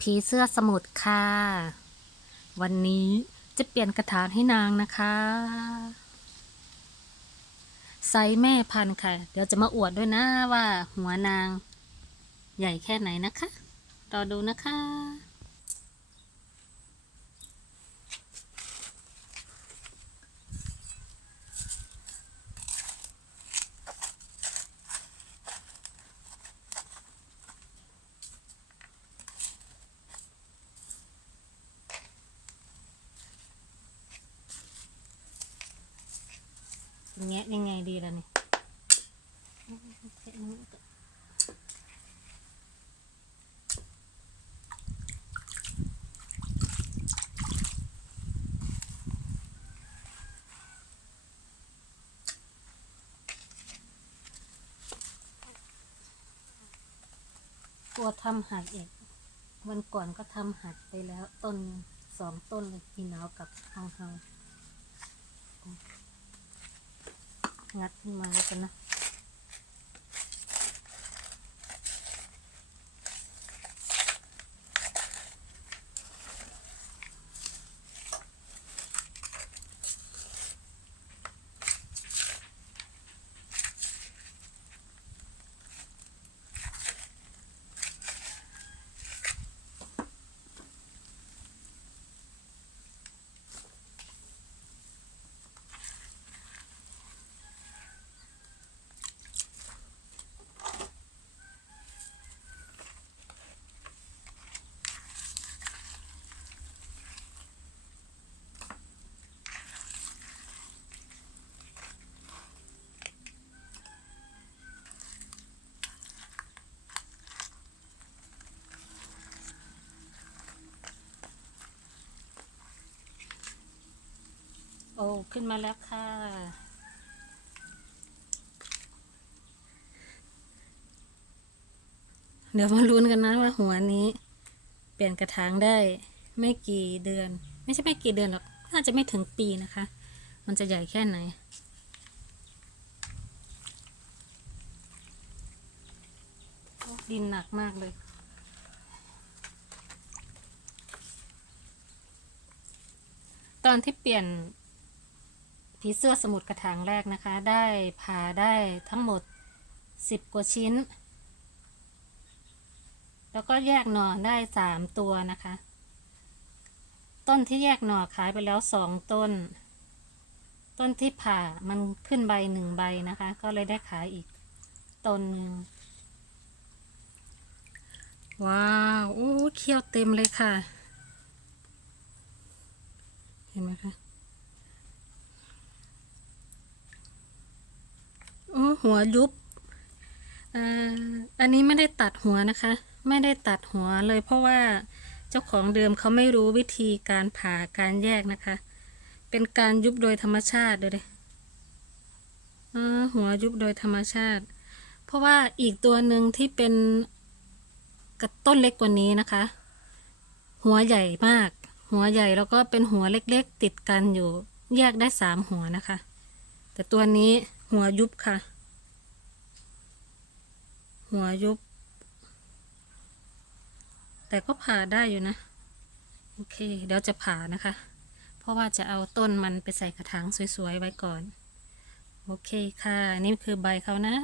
ผีเสื้อสมุทรค่ะ วันนี้จะเปลี่ยนกระถางให้นางนะคะไซส์แม่พันธุ์ค่ะ เดี๋ยวจะมาอวดด้วยนะว่าหัวนางใหญ่แค่ไหนนะคะ รอดูนะคะ แงะยังไงดีล่ะนี่กลัวทำหักอีกวันก่อนก็ทำหักไปแล้วต้นสองต้นเลยกีหนาวกับทางเฮา งัดขึ้นมาแล้วกันนะ โอ้ขึ้นมาแล้วค่ะ เดี๋ยวมาลุ้นกันนะว่าหัวนี้ เปลี่ยนกระถางได้ไม่กี่เดือน ไม่ใช่ไม่กี่เดือนหรอกน่าจะไม่ถึงปีนะคะ มันจะใหญ่แค่ไหนดินหนักมากเลย ตอนที่เปลี่ยน ผีเสื้อสมุดกระถางแรกนะคะ ได้ผ่าได้ทั้งหมดสิบกว่าชิ้น แล้วก็แยกหน่อได้สามตัวนะคะ ต้นที่แยกหน่อขายไปแล้วสองต้น ต้นที่ผ่ามันขึ้นใบหนึ่งใบนะคะ ก็เลยได้ขายอีกต้นหนึ่งว้าวโอ้เขี้ยวเต็มเลยค่ะ เห็นไหมคะ โอ้ หัวยุบอันนี้ไม่ได้ตัดหัวนะคะ ไม่ได้ตัดหัวเลย เพราะว่าเจ้าของเดิมเขาไม่รู้วิธีการผ่าการแยกนะคะ เป็นการยุบโดยธรรมชาติเลยหัวยุบโดยธรรมชาติ เพราะว่าอีกตัวหนึ่งที่เป็นกระต้นเล็กกว่านี้นะคะ หัวใหญ่มาก หัวใหญ่แล้วก็เป็นหัวเล็กๆ ติดกันอยู่ แยกได้สามหัวนะคะ แต่ตัวนี้หัวยุบค่ะ หัวยุบ แต่ก็ผ่าได้อยู่นะ โอเค เดี๋ยวจะผ่านะคะ เพราะว่าจะเอาต้นมันไปใส่กระถางสวยๆไว้ก่อน โอเคค่ะ นี่คือใบเขานะ